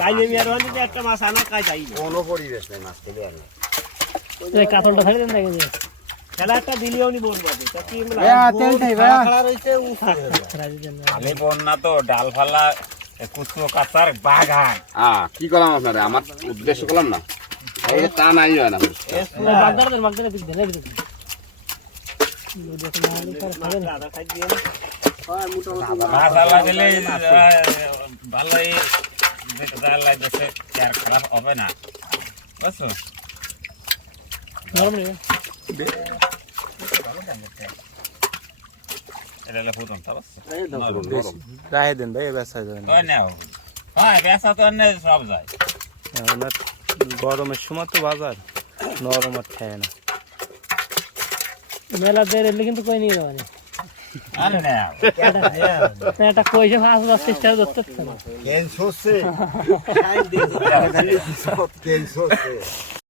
তাই নেমে আর যদি একটা মাছ আনা কাজ যাই কোনো পরিবেশ নাই মাছ খেলে আর এই কাতলটা ফেলে দেন দেখে যে খেলা একটা দিলেও নি বলবো তা কি তেলটাই ভাইয়া খালি বন্যা তো ডাল ফালা কুচো কাঁচার বাগান। কি করলাম আপনারা আমার উদ্দেশ্য করলাম না এই তা নাই হয় না বাগদার দিক দেন এই আধা খাই দিয়ে মাছালা দিলে ভালোই জাল লাগছে আর খারাপ হবে না বুঝছো। নরম নেই এটা হলো প্রথম তা বুঝছো। রাহে দেন ভাই বেচা যায় না ওই নাও হ্যাঁ বেচা তো অন্য সব যায়। আপনার গরমের সময় তো বাজার নরম আর খায় না মেলা দেরে কিন্তু কই নিয়ে যাওয়া নেই আর নাও এটা কইছে ফাস চেষ্টা করতে কেন সরছে কেন সরছে